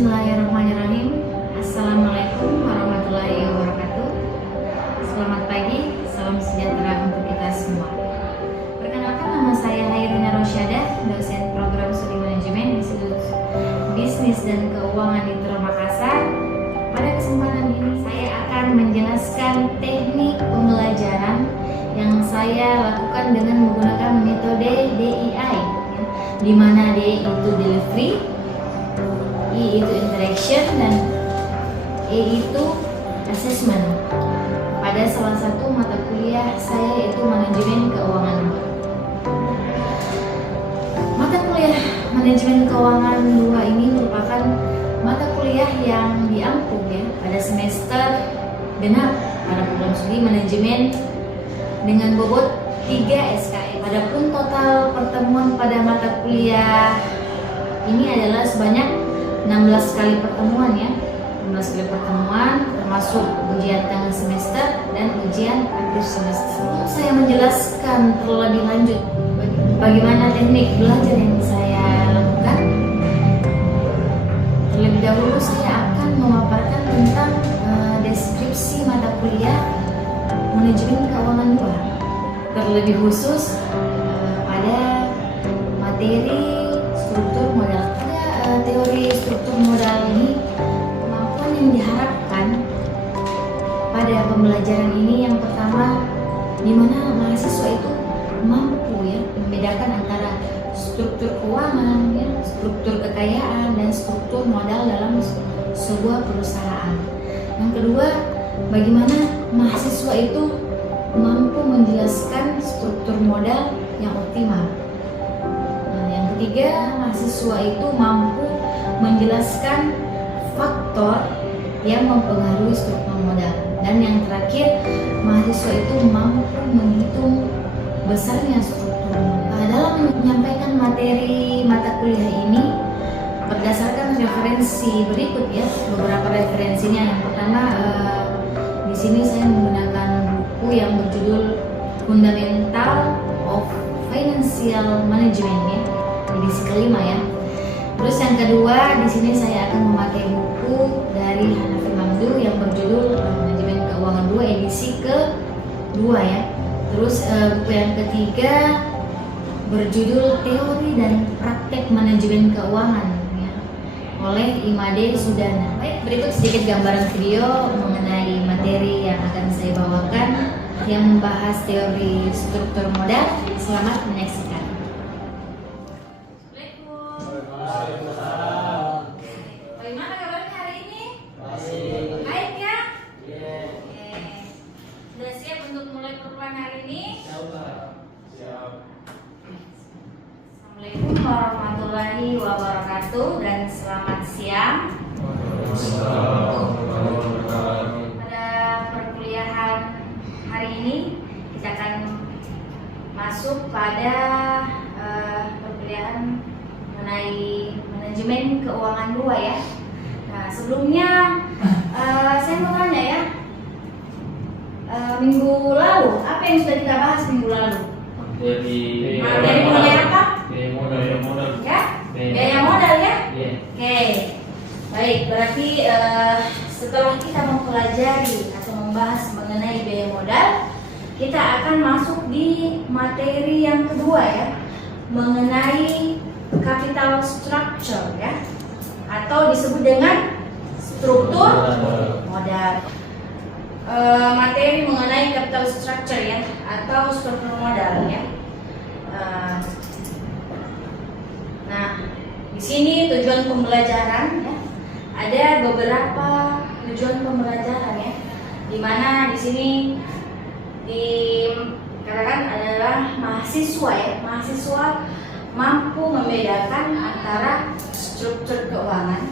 Bismillahirrahmanirrahim. Assalamualaikum warahmatullahi wabarakatuh. Selamat pagi, salam sejahtera untuk kita semua. Perkenalkan, nama saya Hairina Rosyadah, dosen program studi manajemen Institut Bisnis dan Keuangan di Makassar. Pada kesempatan ini saya akan menjelaskan teknik pembelajaran yang saya lakukan dengan menggunakan metode DEI, di mana D itu delivery, I itu interaction, dan E itu assessment. Pada salah satu mata kuliah saya yaitu manajemen keuangan. Mata kuliah manajemen keuangan 2 ini merupakan mata kuliah yang diampu pada semester genap pada program studi manajemen dengan bobot 3 SKS. Adapun total pertemuan pada mata kuliah ini adalah sebanyak 16 kali pertemuan 16 kali pertemuan, termasuk ujian tengah semester dan ujian akhir semester. Saya menjelaskan terlebih lanjut bagaimana teknik belajar yang saya lakukan. Terlebih dahulu saya akan memaparkan tentang deskripsi mata kuliah manajemen keuangan 2, terlebih khusus pada materi struktur modal. Teori struktur modal ini, kemampuan yang diharapkan pada pembelajaran ini yang pertama, di mana mahasiswa itu mampu membedakan antara struktur keuangan, struktur kekayaan, dan struktur modal dalam sebuah perusahaan. Yang kedua, bagaimana mahasiswa itu mampu menjelaskan struktur modal yang optimal. Yang ketiga, mahasiswa itu mampu menjelaskan faktor yang mempengaruhi struktur modal. Dan yang terakhir, mahasiswa itu mampu menghitung besarnya struktur modal. Dalam menyampaikan materi mata kuliah ini, berdasarkan referensi berikut beberapa referensinya. Yang pertama, di sini saya menggunakan buku yang berjudul Fundamental of Financial Management edisi kelima Terus yang kedua, di sini saya akan memakai buku dari Hanafi Mamdu yang berjudul Manajemen Keuangan 2 edisi ke-2 Terus buku yang ketiga berjudul Teori dan Praktek Manajemen Keuangan oleh Imade Sudana. Baik, berikut sedikit gambaran video mengenai materi yang akan saya bawakan yang membahas teori struktur modal. Selamat menyaksikan. Bagaimana kabarnya hari ini? Baik ya? Sudah siap untuk mulai pertemuan hari ini? Siap. Assalamualaikum warahmatullahi wabarakatuh dan selamat siang. Pada perkuliahan hari ini kita akan masuk pada perkuliahan mengenai manajemen keuangan 2 Nah, sebelumnya saya mau tanya minggu lalu apa yang sudah kita bahas minggu lalu? Materi mengenai apa? Biaya modal. Biaya modal Oke. Baik, berarti setelah kita mempelajari atau membahas mengenai biaya modal, kita akan masuk di materi yang kedua mengenai capital structure atau disebut dengan struktur modal. Materi mengenai capital structure atau struktur modal Nah, di sini tujuan pembelajaran ada beberapa tujuan pembelajaran di mana di sini dikatakan adalah mahasiswa mampu membedakan antara struktur keuangan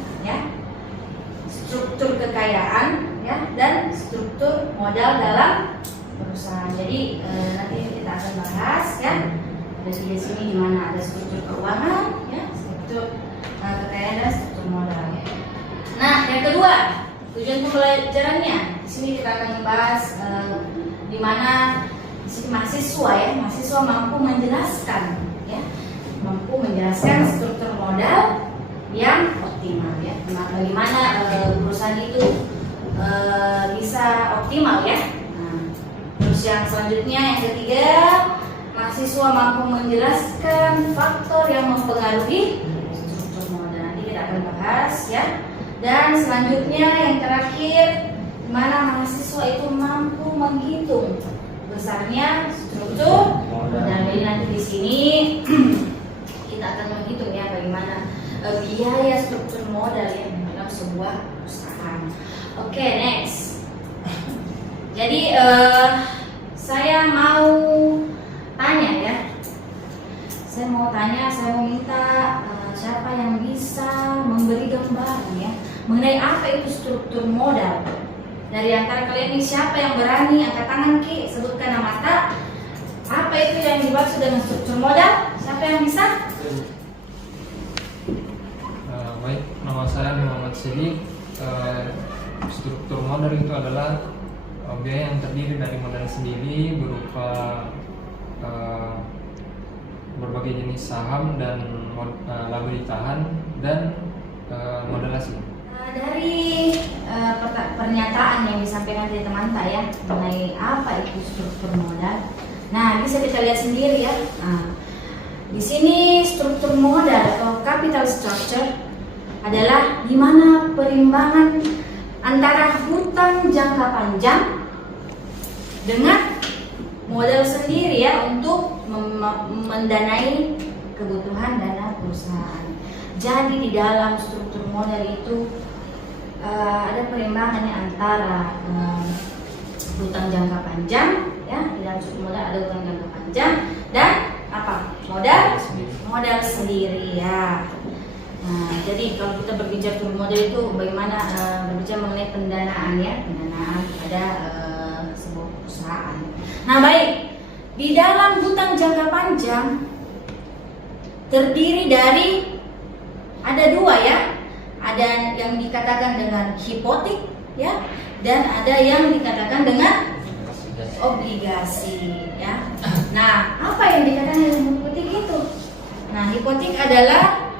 struktur kekayaan dan struktur modal dalam perusahaan. Jadi nanti kita akan bahas di sini di mana ada struktur keuangan struktur kekayaan dan struktur modal Nah, yang kedua, tujuan pembelajarannya di sini kita akan membahas di mana di sini mahasiswa mampu menjelaskan struktur modal yang optimal. optimal ya. Bagaimana perusahaan itu bisa optimal ya. Nah, terus yang selanjutnya yang ketiga, mahasiswa mampu menjelaskan faktor yang mempengaruhi struktur modal. Nanti kita akan bahas ya. Dan selanjutnya yang terakhir, di mana mahasiswa itu mampu menghitung besarnya struktur modal. Jadi nanti di sini kita akan menghitung ya bagaimana biaya struktur modal ya dalam sebuah perusahaan. Oke, next. Jadi saya mau tanya ya. Saya mau minta siapa yang bisa memberi gambaran ya mengenai apa itu struktur modal. Dari antara kalian ini siapa yang berani angkat tangan Ki, sebutkan nama tak. Apa itu yang dimaksud dengan struktur modal? Siapa yang bisa? Baik, nama saya Muhammad Sidik. Struktur modal itu adalah biaya yang terdiri dari modal sendiri berupa berbagai jenis saham dan laba ditahan dan modal asing. Dari pernyataan yang disampaikan dari teman saya mengenai apa itu struktur modal, nah bisa kita lihat sendiri ya. Nah, di sini struktur modal atau capital structure adalah di mana perimbangan antara hutang jangka panjang dengan modal sendiri ya untuk mendanai kebutuhan dana perusahaan. Jadi di dalam struktur modal itu ada perimbangannya antara hutang jangka panjang ya, di dalam struktur modal ada hutang jangka panjang dan apa? Modal sendiri ya. Nah, jadi kalau kita berbicara struktur modal itu bagaimana berbicara mengenai pendanaan ya, pendanaan pada sebuah perusahaan. Nah, baik. Di dalam hutang jangka panjang terdiri dari ada dua ya. Ada yang dikatakan dengan hipotek ya, dan ada yang dikatakan dengan obligasi ya. Nah, apa yang dikatakan dengan hipotek itu? Nah, hipotek adalah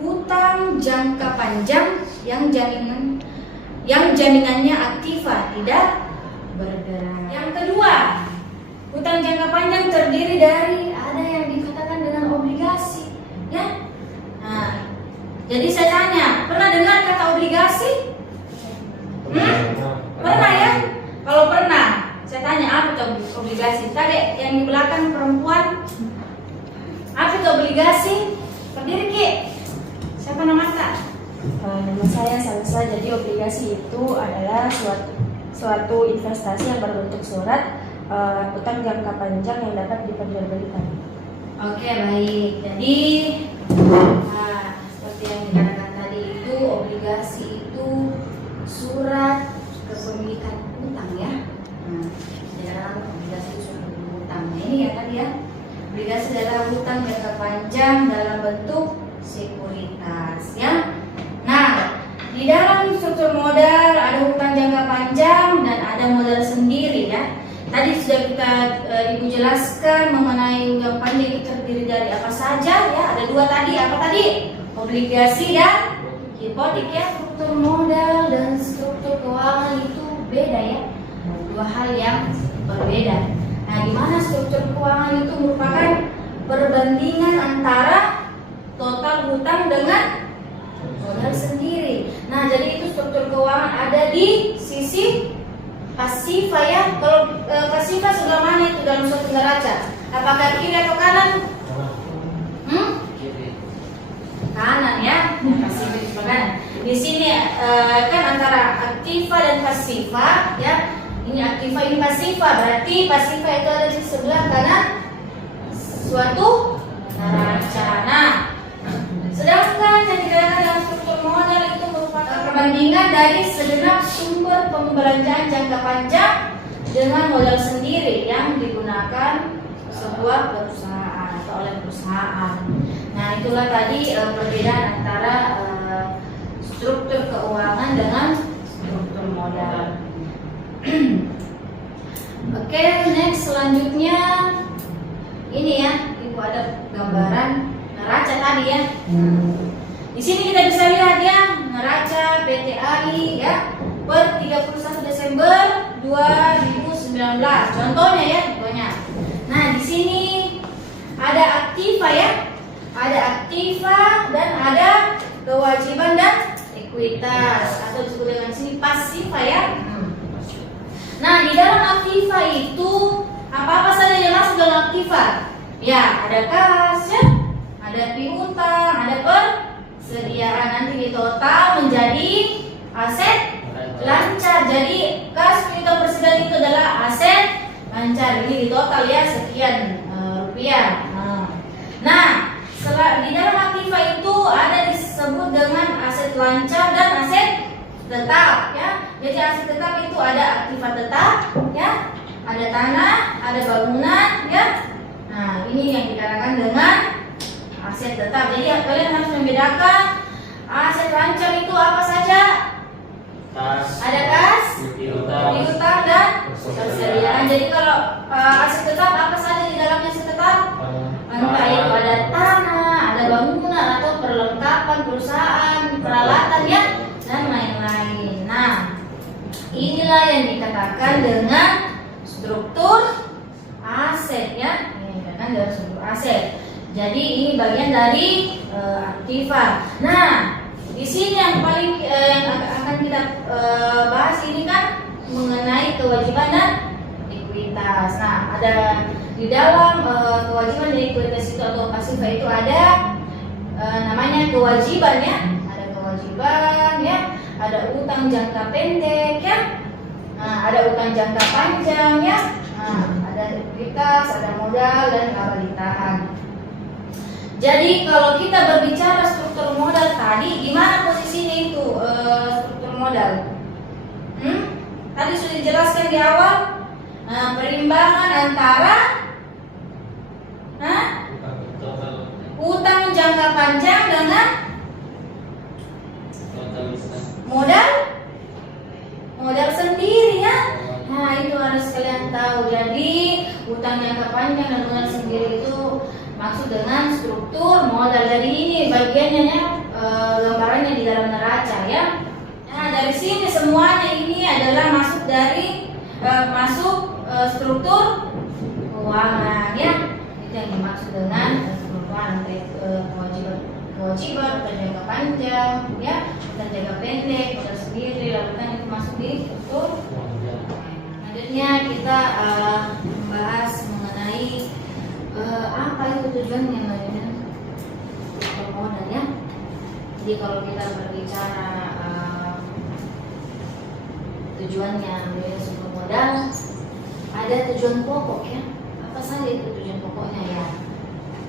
hutang jangka panjang yang jaminannya aktiva tidak bergerak. Yang kedua, hutang jangka panjang terdiri dari ada yang dikatakan dengan obligasi ya. Nah, jadi saya tanya, pernah dengar kata obligasi? Pernah ya? Kalau pernah, saya tanya apa itu obligasi? Tadi yang di belakang perempuan, apa itu obligasi? Berdiri Ki. Siapa nama Kak? Nama saya Salsa. Jadi obligasi itu adalah suatu investasi yang berbentuk surat utang jangka panjang yang dapat diperjualbelikan. Oke, baik. Jadi seperti yang dikatakan tadi itu obligasi itu surat kepemilikan utang ya. Dalam obligasi itu surat kepemilikan utang. Nah, ini ya tadi ya. Obligasi adalah hutang jangka panjang dalam bentuk sekuritas ya. Nah, di dalam struktur modal ada hutang jangka panjang dan ada modal sendiri ya. Tadi sudah kita Ibu jelaskan mengenai hutang panjang itu terdiri dari apa saja ya. Ada dua tadi, apa tadi? Obligasi dan hipotek ya. Struktur modal dan struktur keuangan itu beda ya. Dua hal yang berbeda. Nah, di mana struktur keuangan itu merupakan perbandingan antara total hutang dengan modal sendiri. Nah, jadi itu struktur keuangan ada di sisi pasifa ya. Kalau pasifa sebelah mana itu dalam suatu neraca? Apakah kiri atau kanan? Kanan ya. Pasifa di sebelah kanan. Di sini kan antara aktiva dan pasifa ya. Ini aktiva, ini pasifa. Berarti pasifa itu ada di sebelah kanan suatu neraca. Nah, sedangkan yang dikatakan dalam struktur modal itu merupakan perbandingan dari segenap sumber pembelanjaan jangka panjang dengan modal sendiri yang digunakan sebuah perusahaan atau oleh perusahaan. Nah, itulah tadi perbedaan antara struktur keuangan dengan struktur modal. Oke, next selanjutnya ini ya, Ibu ada gambaran neraca tadi ya. Di Di sini kita bisa lihat ya, neraca PT AI ya per 31 Desember 2019. Contohnya ya, contohnya. Nah, di sini ada aktiva ya. Ada aktiva dan ada kewajiban dan ekuitas atau disebut dengan sini pasiva ya. Nah, di dalam aktiva itu apa-apa saja yang masuk dalam aktiva? Ya, ada kas ya, ada piutang, ada persediaan. Nanti di total menjadi aset lancar. Jadi kas, piutang, persediaan itu adalah aset lancar. Ini di total ya sekian rupiah. Nah, di dalam aktiva itu ada disebut dengan aset lancar dan aset tetap ya. Jadi aset tetap itu ada aktiva tetap ya, ada tanah, ada bangunan ya. Nah, ini yang dikatakan dengan aset tetap. Jadi kalian harus membedakan aset lancar itu apa saja. Ada kas, piutang dan persediaan. Jadi kalau aset tetap apa saja di dalamnya aset tetap? Entah itu ada tanah, ada bangunan atau perlengkapan perusahaan, peralatan ya, dan lain-lain. Nah, inilah yang dikatakan dengan struktur aset ya. Ini dikatakan dengan struktur aset. Jadi ini bagian dari aktiva. Nah, di sini yang paling yang akan kita bahas ini kan mengenai kewajiban dan ekuitas. Nah, ada di dalam kewajiban dan ekuitas itu atau pasiva itu ada namanya kewajiban ya. Ada kewajiban ya, ada utang jangka pendek ya. Nah, ada utang jangka panjang ya. Nah, ada ekuitas, ada modal dan laba ditahan. Jadi kalau kita berbicara struktur modal tadi, gimana posisinya itu struktur modal? Tadi sudah dijelaskan di awal, perimbangan antara utang jangka panjang dengan modal sendiri ya. Nah, itu harus kalian tahu. Jadi utang jangka panjang dan modal sendiri itu maksud dengan struktur modal. Jadi ini bagiannya ya, gambarannya di dalam neraca ya. Nah, dari sini semuanya ini adalah masuk dari struktur keuangan ya. Itu yang dimaksud dengan struktur keuangan, kewajiban, utang jangka panjang ya, utang jangka pendek, modal sendiri, lalu kan itu masuk di struktur. Selanjutnya kita membahas mengenai apa itu tujuannya struktur modal ya. Jadi kalau kita berbicara tujuannya dari struktur modal, ada tujuan pokok ya. Apa saja itu tujuan pokoknya ya?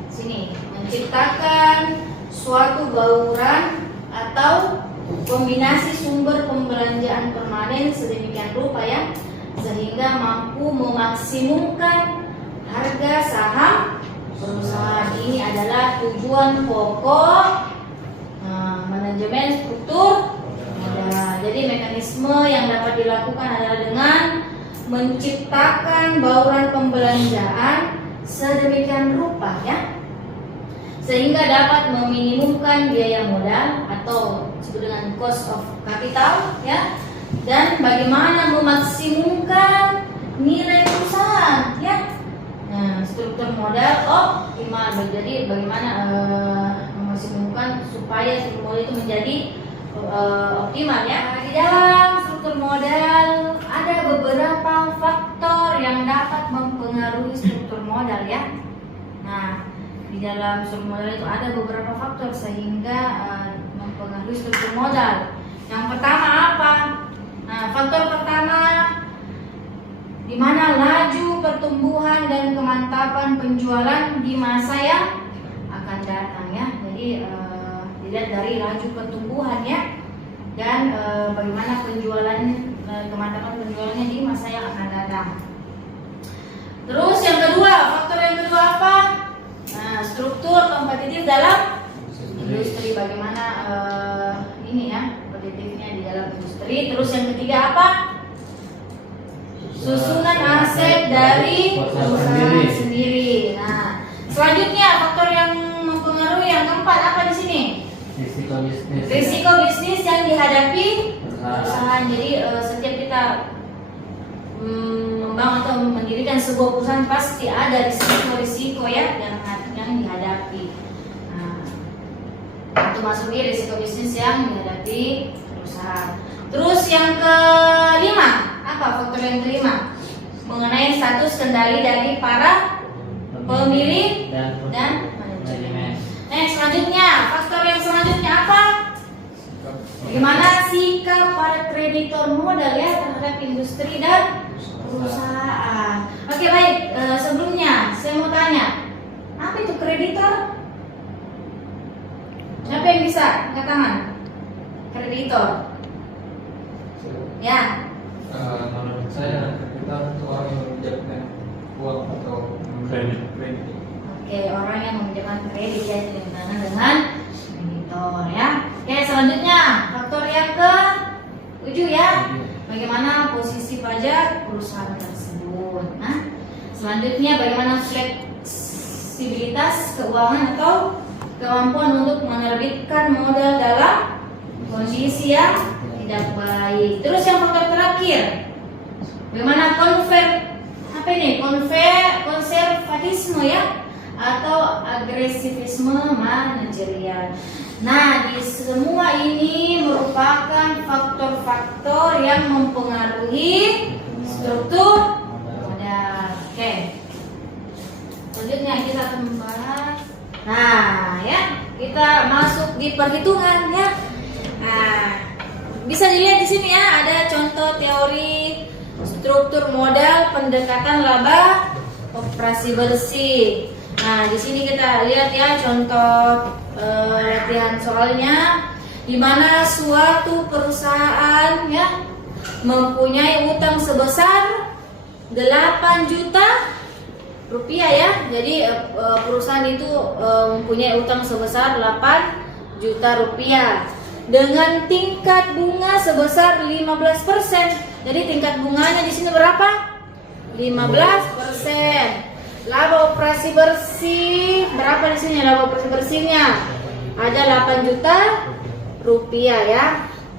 Sini, menciptakan suatu bauran atau kombinasi sumber pembelanjaan permanen sedemikian rupa ya, sehingga mampu memaksimumkan harga saham perusahaan. Ini adalah tujuan pokok manajemen struktur modal. Jadi mekanisme yang dapat dilakukan adalah dengan menciptakan bauran pembelanjaan sedemikian rupa ya, sehingga dapat meminimumkan biaya modal atau disebut dengan cost of capital ya, dan bagaimana memaksimumkan nilai perusahaan ya. Nah, struktur modal optimal. Jadi bagaimana memaksimumkan supaya struktur modal itu menjadi optimal ya. Di dalam struktur modal ada beberapa faktor yang dapat mempengaruhi struktur modal ya. Nah, di dalam struktur modal itu ada beberapa faktor sehingga mempengaruhi struktur modal. Yang pertama apa? Nah, faktor pertama di mana laju pertumbuhan dan kemantapan penjualan di masa yang akan datang ya. Jadi dilihat dari laju pertumbuhan ya, dan bagaimana penjualan, kemantapan penjualannya di masa yang akan datang. Terus yang kedua, faktor yang kedua apa? Nah, struktur kompetitif dalam industri. Bagaimana ini ya, kompetitifnya di dalam industri. Terus yang ketiga apa? Susunan aset dari perusahaan sendiri. Nah, selanjutnya faktor yang mempengaruhi yang keempat apa di sini? Risiko bisnis yang dihadapi perusahaan. Jadi setiap kita membangun atau mendirikan sebuah perusahaan pasti ada risiko-risiko ya yang dihadapi. Itu masuk di risiko bisnis yang dihadapi perusahaan. Terus yang kelima, apa faktor yang kelima? Mengenai status kendali dari para pemilik dan manajemen. Selanjutnya, faktor yang selanjutnya apa? Bagaimana sikap para kreditor modal ya terhadap industri dan perusahaan. Oke baik, sebelumnya saya mau tanya, apa itu kreditor? Siapa yang bisa angkat tangan? Kreditor. Ya. Menurut saya kreditor itu orang yang meminjamkan uang atau kredit. Oke, orang yang meminjamkan kredit ya itu dengan kreditor ya. Oke, selanjutnya faktor yang ke-7 ya. Bagaimana posisi pajak perusahaan tersebut. Nah, selanjutnya bagaimana fleksibilitas keuangan atau kemampuan untuk menerbitkan modal dalam kondisi yang tidak baik. Terus yang faktor terakhir, bagaimana konservatisme ya atau agresivisme manajerial. Nah, di semua ini merupakan faktor-faktor yang mempengaruhi struktur modal. Oke. Selanjutnya kita akan membahas. Nah, ya, kita masuk di perhitungan ya. Nah, bisa dilihat di sini ya, ada contoh teori struktur modal pendekatan laba operasi bersih. Nah, di sini kita lihat ya contoh latihan soalnya, di mana suatu perusahaan ya mempunyai utang sebesar 8 juta rupiah ya. Jadi perusahaan itu mempunyai utang sebesar 8 juta rupiah dengan tingkat bunga sebesar 15%. Jadi tingkat bunganya di sini berapa? 15%. Laba operasi bersih berapa di sini? Laba operasi bersihnya ada 8 juta rupiah ya,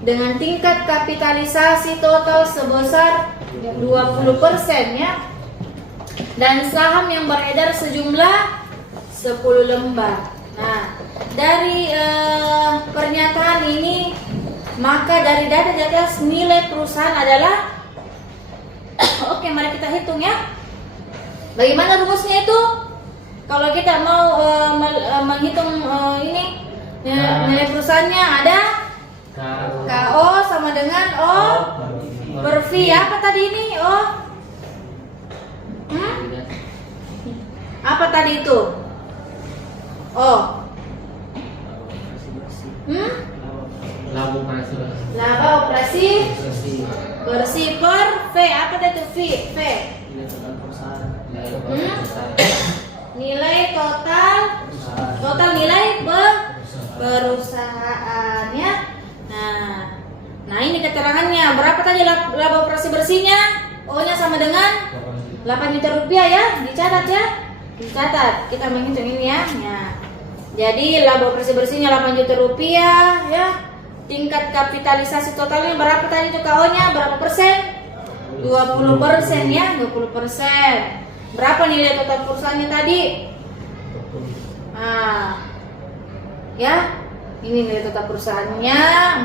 dengan tingkat kapitalisasi total sebesar 20% ya, dan saham yang beredar sejumlah 10 lembar. Nah, dari pernyataan ini maka dari data di atas nilai perusahaan adalah oke, mari kita hitung ya. Bagaimana rumusnya itu? Kalau kita mau menghitung ini nilai perusahaannya ada KO sama dengan O per V. Apa tadi ini O? Apa tadi itu? O. Laba operasi bersih per V. Apa tadi itu V? Nilai total nilai perusahaan ya. Nah ini keterangannya. Berapa tadi laba operasi bersihnya? O-nya sama dengan 8 juta rupiah ya. Dicatat ya. Dicatat. Kita menghitung ini ya. Nah, jadi laba operasi bersihnya 8 juta rupiah ya. Tingkat kapitalisasi totalnya berapa tadi itu? KO-nya berapa persen? 20% ya. 20%. Berapa nilai total perusahaannya tadi? Nah, ya, ini nilai total perusahaannya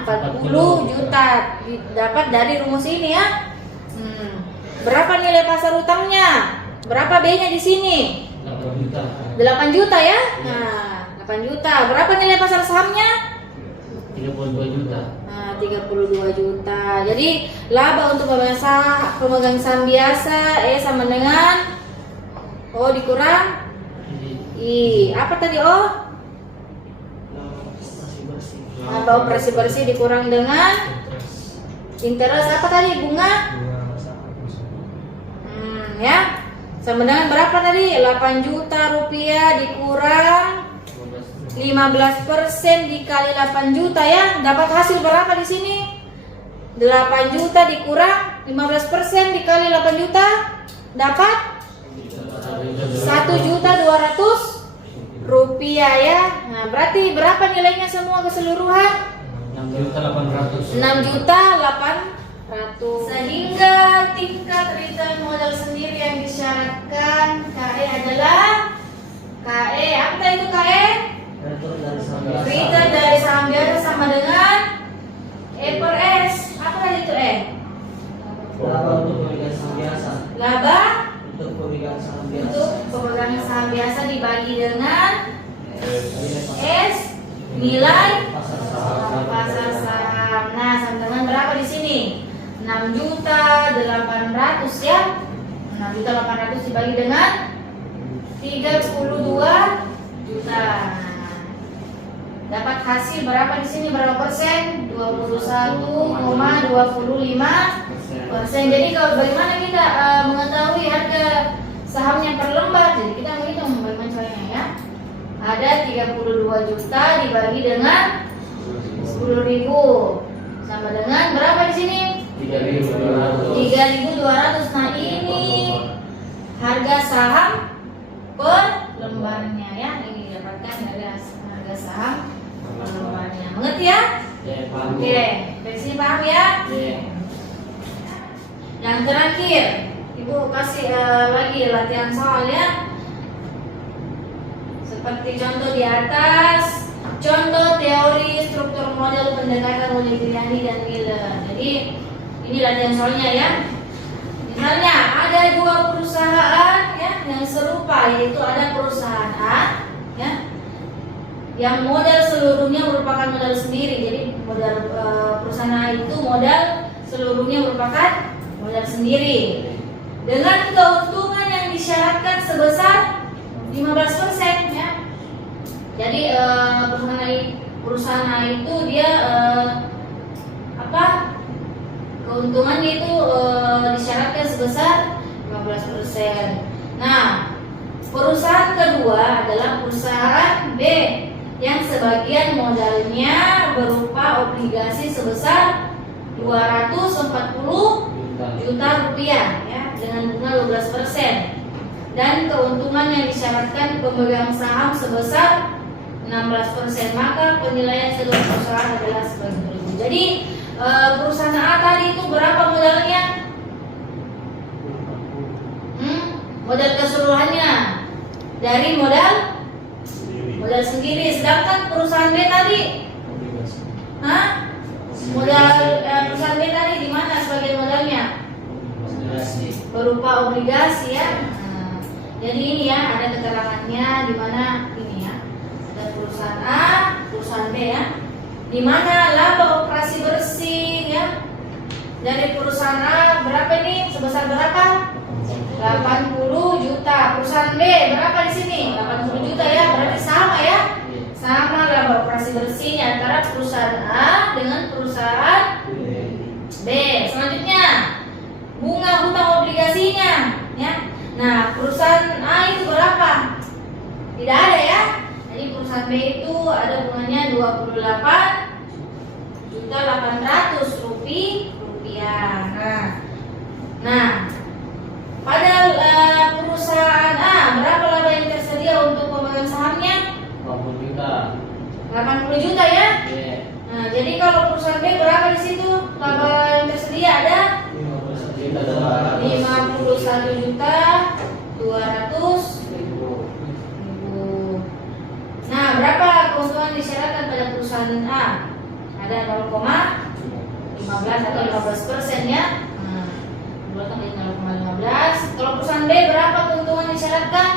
40 juta. Dapat dari rumus ini ya. Berapa nilai pasar utangnya? Berapa B-nya di sini? 8 juta ya. Nah, 8 juta. Berapa nilai pasar sahamnya? 32 juta. Nah, 32 juta. Jadi laba untuk pemegang saham biasa sama dengan O dikurang I. Apa tadi O? Laba operasi bersih dikurang dengan interest. Apa tadi? Bunga? Ya. Sama dengan berapa tadi? 8 juta rupiah dikurang 15% dikali 8 juta ya. Dapat hasil berapa di sini? 8 juta dikurang 15% dikali 8 juta dapat 1.200.000 rupiah ya. Nah, berarti berapa nilainya semua keseluruhan? 6.800.000. 6.800.000. Sehingga tingkat return modal sendiri yang disyaratkan KE adalah KE, apa tadi itu KE? Return dari saham biasa sama dengan E per S. Apa tadi itu E? Laba untuk pemegang saham biasa. Laba Untuk pemegang saham biasa. untuk pemegang saham biasa dibagi dengan S nilai Pasar saham. pasar saham. Nah, sama-sama berapa di sini? 6.800.000 ya. 6.800.000 dibagi dengan 32 juta. Dapat hasil berapa di sini? Berapa persen? 21,25%. Jadi kalau bagaimana kita mengetahui harga sahamnya per lembar? Jadi kita menghitung bagaimana caranya ya. Ada 32 juta dibagi dengan 10.000 sama dengan berapa di sini? 3.200. Nah, ini harga saham per lembarnya ya. Ini dapatkan harga saham per lembarnya. Mengerti ya? Ya, paham. Oke, dari sini paham ya? Ya. Yang terakhir, Ibu kasih lagi latihan soal ya. Seperti contoh di atas, contoh teori struktur model pendekatan oleh Griani dan Miller. Jadi ini latihan soalnya ya. Misalnya ada dua perusahaan ya yang serupa, yaitu ada perusahaan A ya, yang modal seluruhnya merupakan modal sendiri. Jadi modal perusahaan A itu modal seluruhnya merupakan modal sendiri dengan keuntungan yang disyaratkan sebesar 15% ya. Jadi perusahaan A itu dia keuntungannya itu disyaratkan sebesar 15%. Nah, perusahaan kedua adalah perusahaan B yang sebagian modalnya berupa obligasi sebesar 240 juta rupiah ya, dengan bunga 12%. Dan keuntungan yang disyaratkan pemegang saham sebesar 16%, maka penilaian kedua perusahaan adalah sebagai berikut. Jadi perusahaan A tadi itu berapa modalnya? Modal keseluruhannya dari modal sendiri. Sedangkan perusahaan B tadi, modal perusahaan B tadi di mana sebagai modalnya? Berupa obligasi ya. Jadi ini ya ada keterangannya di mana ini ya. Ada perusahaan A, perusahaan B ya. Di mana laba operasi bersih ya dari perusahaan A berapa ini? Sebesar berapa? 80 juta. Perusahaan B berapa di sini? 80 juta ya. Berarti sama ya. Sama laba operasi bersihnya antara perusahaan A dengan perusahaan B. Selanjutnya bunga hutang obligasinya ya. Nah, perusahaan A itu berapa? Tidak ada ya. Jadi perusahaan B itu ada bunganya 28.800.000 rupiah. Nah, pada perusahaan A berapa laba yang tersedia untuk pemegang sahamnya? 80 juta. 80 juta ya. Ya. Nah, jadi kalau perusahaan B berapa di situ? Laba yang tersedia ada 51.200.000. Nah, berapa keuntungan disyaratkan pada perusahaan A? Ada 0,15 atau 15% ya. Nah, 0,15. Kalau perusahaan B berapa keuntungan disyaratkan?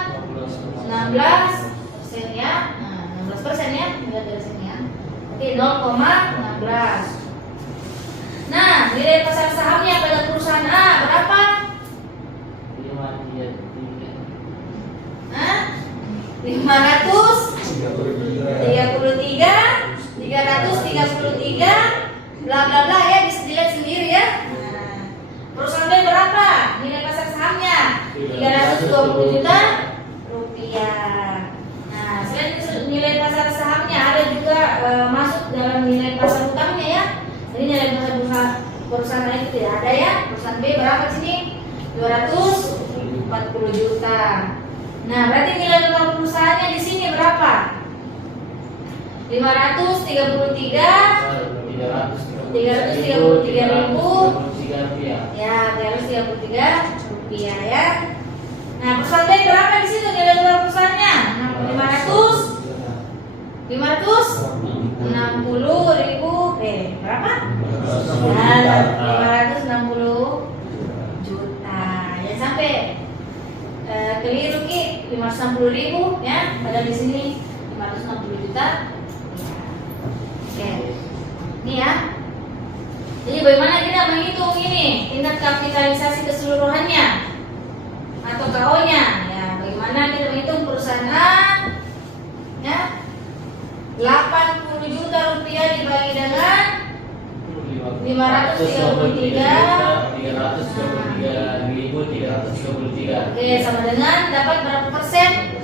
16% ya. Nah, 16% ya. Lihat dari sini ya. Oke, 0,16. Nah, nilai pasar sahamnya pada perusahaan A berapa? 333 bla bla bla ya, bisa dilihat sendiri ya. Nah, perusahaan B berapa nilai pasar sahamnya? 320 juta rupiah. Nah, selain nilai pasar sahamnya ada juga masuk dalam nilai pasar utangnya ya. Jadi nilai pasar perusahaan A itu tidak ada ya. Perusahaan B berapa sini? 240 juta. Nah, berarti nilai total perusahaannya di sini berapa? 333.000 rupiah. ya, 333 rupiah ya. Nah, perusahaan B berapa di situ nilai total perusahaannya? 560.000 berapa? Nah, 560 juta. Ya sampai keliru Ki, 560.000 ya. Padahal di sini 560 juta. Oke. Ini ya. Jadi bagaimana kita menghitung ini tingkat kapitalisasi keseluruhannya atau KO-nya? Ya, bagaimana kita menghitung perusahaan A? Ya, 80 juta rupiah dibagi dengan 333.333. Oke, sama dengan dapat berapa persen?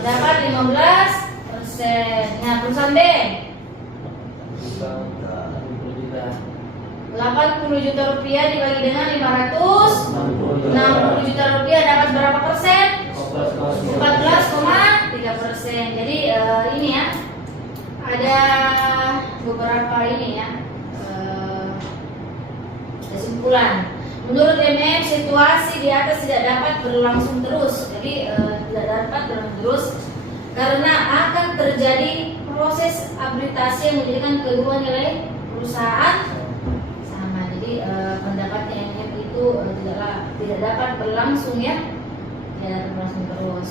Dapat 15%. Nah, perusahaan B 80 juta rupiah dibagi dengan 560 juta rupiah dapat berapa persen? 14,3%. Jadi ini ya, ada beberapa ini ya kesimpulan. Menurut MM, situasi di atas tidak dapat berlangsung terus. Jadi tidak dapat berlangsung terus karena akan terjadi proses arbitrase yang menjadikan kedua nilai perusahaan sama. Jadi pendapatnya MM itu tidak dapat berlangsung ya, tidak dapat berlangsung terus.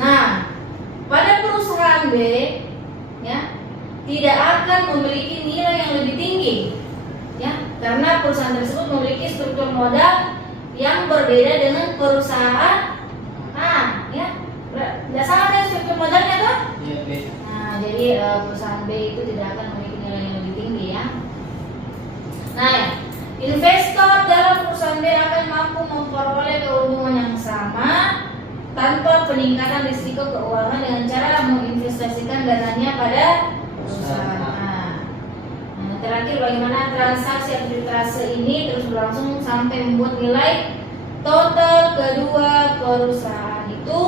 Nah, pada perusahaan B ya tidak akan memiliki nilai yang lebih tinggi ya, karena perusahaan tersebut memiliki struktur modal yang berbeda dengan perusahaan A ya. Tidak sama dengan struktur modalnya toh? Iya, B. Nah, jadi perusahaan B itu tidak akan memiliki nilai yang lebih tinggi ya. Nah, ya, investor dalam perusahaan B akan mampu memperoleh keuntungan yang sama tanpa peningkatan risiko keuangan dengan cara menginvestasikan dananya pada perusahaan A. Nah, terakhir, bagaimana transaksi arbitrase ini terus berlangsung sampai membuat nilai total kedua perusahaan itu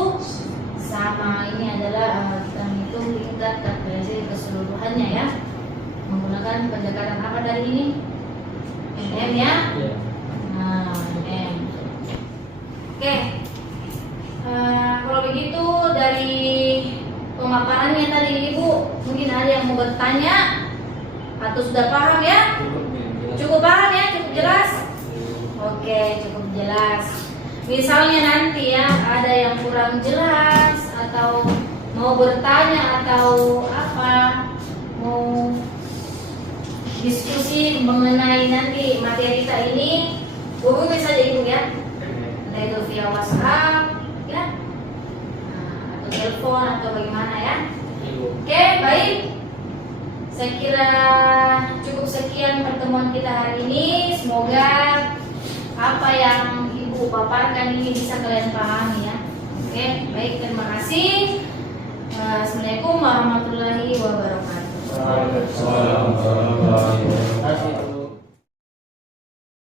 sama. Ini adalah kita menghitung tingkat kapitalisasi keseluruhannya ya, menggunakan pendekatan apa dari ini? MM ya. Nah, MM. Oke. Kalau begitu dari pemaparannya tadi Ibu, mungkin ada yang mau bertanya atau sudah paham ya? Cukup paham ya? Cukup jelas? Oke, cukup jelas. Misalnya nanti ya ada yang kurang jelas atau mau bertanya atau apa, mau diskusi mengenai nanti materi kita ini, hubungi saja Ibu ya. Entah itu via WhatsApp ya, atau telepon atau bagaimana ya. Oke, baik. Saya kira cukup sekian pertemuan kita hari ini. Semoga apa yang Ibu paparkan ini bisa kalian pahami ya. Oke, baik, terima kasih. Assalamualaikum warahmatullahi wabarakatuh. Waalaikumsalam warahmatullahi wabarakatuh.